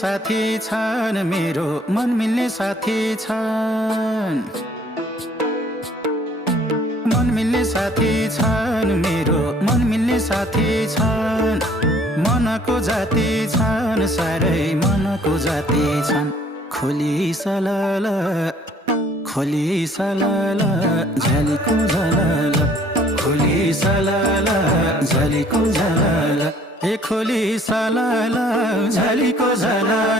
साथी छन् मेरो मन मिल्ने साथी छन् मन मिल्ने साथी छन् मेरो मन मिल्ने साथी छन् मनको जाति छन् साह्रै मनको जाति छन् खोली सलाला झलीको झलाला खोली सलाला झलीको झलाला ए खोली सलाला झलीको झलाला